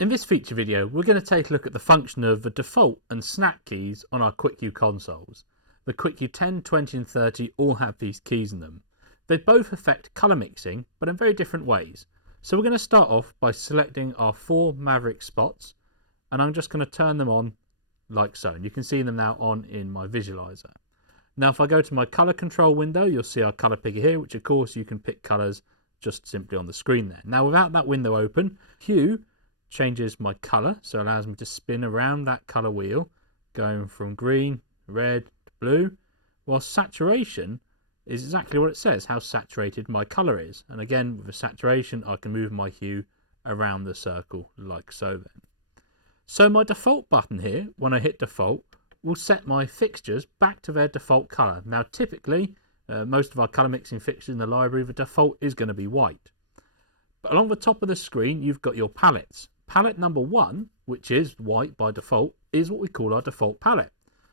In this feature video, we're going to take a look at the function of the default and snap keys on our QuickQ consoles. The QuickQ 10, 20 and 30 all have these keys in them. They both affect colour mixing, but in very different ways. So we're going to start off by selecting our 4 Maverick spots, and I'm just going to turn them on like so. And you can see them now on in my visualizer. Now if I go to my colour control window, you'll see our colour picker here, which of course you can pick colours just simply on the screen there. Now without that window open, Q changes my colour, so it allows me to spin around that colour wheel, going from green, red to blue, while saturation is exactly what it says, how saturated my colour is. And again, with the saturation, I can move my hue around the circle like so then. So my default button here, when I hit default, will set my fixtures back to their default colour. Now typically, most of our colour mixing fixtures in the library, the default is going to be white. But along the top of the screen, you've got your palettes. Palette number 1, which is white by default, is what we call our default palette.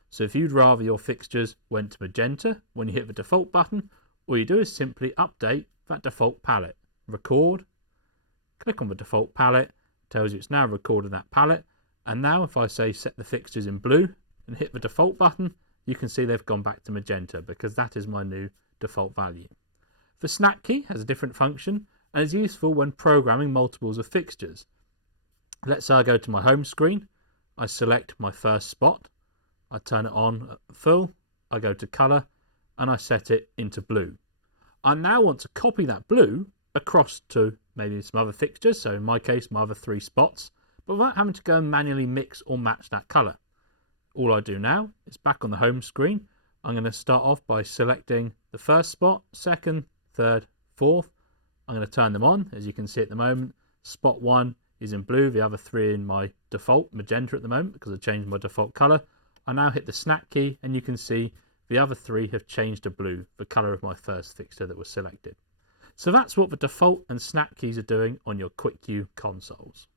So if you'd rather your fixtures went to magenta when you hit the default button, all you do is simply update that default palette. Record, click on the default palette, tells you it's now recorded that palette. And now if I say set the fixtures in blue and hit the default button, you can see they've gone back to magenta because that is my new default value. The snap key has a different function and is useful when programming multiples of fixtures. Let's say I go to my home screen, I select my first spot, I turn it on at full, I go to colour and I set it into blue. I now want to copy that blue across to maybe some other fixtures, so in my case my other 3 spots, but without having to go and manually mix or match that colour. All I do now is back on the home screen, I'm going to start off by selecting the first spot, second, third, fourth. I'm going to turn them on. As you can see at the moment, spot 1 is in blue, the other 3 in my default magenta at the moment because I changed my default colour. I now hit the snap key and you can see the other 3 have changed to blue, the colour of my first fixture that was selected. So that's what the default and snap keys are doing on your QuickQ consoles.